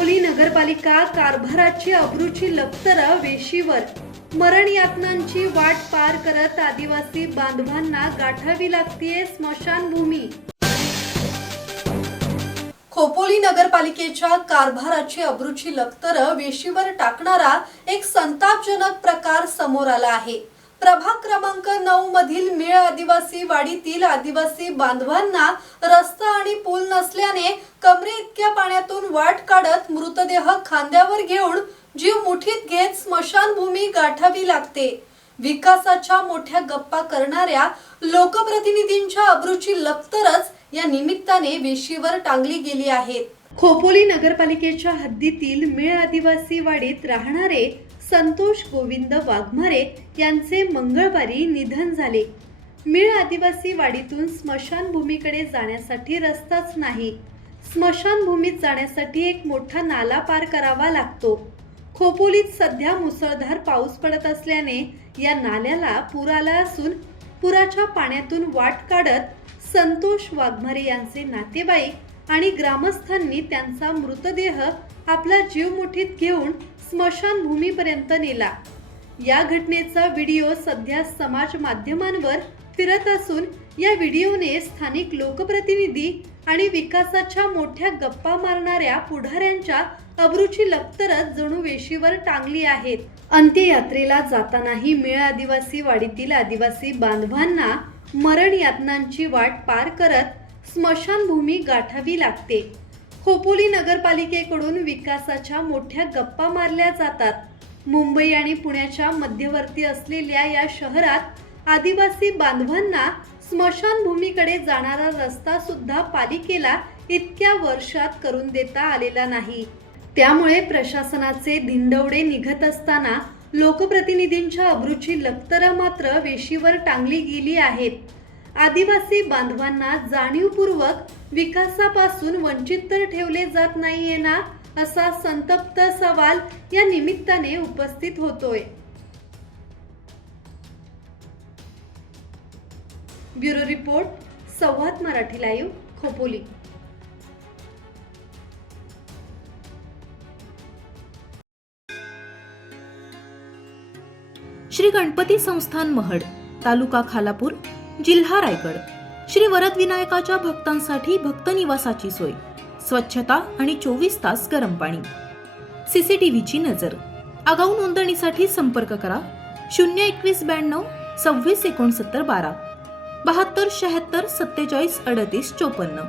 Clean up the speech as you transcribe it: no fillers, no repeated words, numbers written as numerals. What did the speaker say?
खोपोली नगरपालिका कारभाराची अब्रूची लक्तरं वेशीवर, मरण यातनांची वाट पार करत आदिवासी बांधवांना गाठावी लागतीये स्मशानभूमी। खोपोली नगरपालिकेच्या कारभाराची अब्रूची लक्तरं वेशीवर टाकणारा एक संतापजनक प्रकार समोर आला आहे। प्रभाग क्रमांक 9 मधील मेळ आदिवासी वाडीतील आदिवासी बांधवांना रस्ता आणि पूल नसल्याने कमरे इतक्या पाण्यातून वाट काढत मृतदेह खांद्यावर घेऊन जीव मुठीत घेत स्मशानभूमी गाठावी लागते। विकासाच्या मोठ्या गप्पा करणाऱ्या लोकप्रतिनिधींच्या अब्रूची लक्तरच या निमित्ताने वेशीवर टांगली गेली आहे। खोपोली नगरपालिकेच्या हद्दीतील मेळ आदिवासी वाडीत राहणारे संतोष गोविंद वाघमारे यांचे मंगळवारी निधन झाले। मेळ आदिवासी वाडीतून स्मशानभूमीकडे जाण्यासाठी रस्ताच नाही। स्मशानभूमीत जाण्यासाठी एक मोठा नाला पार करावा लागतो। खोपोलीत सध्या मुसळधार पाऊस पडत असल्याने या नाल्याला पूर आला असून पुराच्या पाण्यातून वाट काढत संतोष वाघमारे यांचे नातेवाईक आणि ग्रामस्थांनी त्यांचा मृतदेह आपला जीव मुठीत घेऊन स्मशानभूमीपर्यंत नेला। या घटनेचा व्हिडिओ सध्या समाज माध्यमांवर फिरत असून या व्हिडिओने स्थानिक लोकप्रतिनिधी आणि विकासाच्या मोठ्या गप्पा मारणाऱ्या पुढाऱ्यांच्या अब्रूची लक्तरच जणू वेशीवर टांगली आहेत। अंत्ययात्रेला जातानाही मेळ आदिवासी वाडीतील आदिवासी बांधवांना मरण यातनांची वाट पार करत स्मशानभूमी गाठावी लागते। खोपोली नगरपालिकेकडून विकासाच्या मोठ्या गप्पा मारल्या जातात। मुंबई आणि पुण्याच्या मध्यवर्ती असलेल्या या शहरात आदिवासी बांधवांना स्मशानभूमीकडे जाणारा रस्ता सुद्धा पालिकेला इतक्या वर्षात करून देता आलेला नाही। त्यामुळे प्रशासनाचे धिंडवडे निघत असताना लोकप्रतिनिधींच्या अब्रूची लक्तरं मात्र वेशीवर टांगली गेली आहेत। आदिवासी बांधवांना जाणीवपूर्वक विकासापासून वंचित तर ठेवले जात नाहीये ना, असा संतप्त सवाल या निमित्ताने उपस्थित होतोय। ब्युरो रिपोर्ट, संवाद मराठी लाईव्ह, खोपोली। श्री गणपती संस्थान महड, तालुका खालापूर, जिल्हा रायगड। श्री वरद विनायकाच्या भक्तांसाठी भक्त निवासाची सोय, स्वच्छता आणि 24 तास गरम पाणी, सीसीटीव्हीची नजर। आगाऊ नोंदणीसाठी संपर्क करा 02192 26 69 12 72 76 47 38 54।